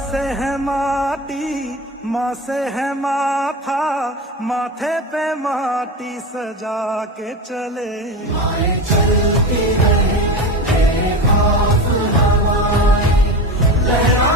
से है माटी, माँ से है माथा, माथे पे माटी सजा के चले। माए चलती रहे बेखौफ हवाएं, लहरा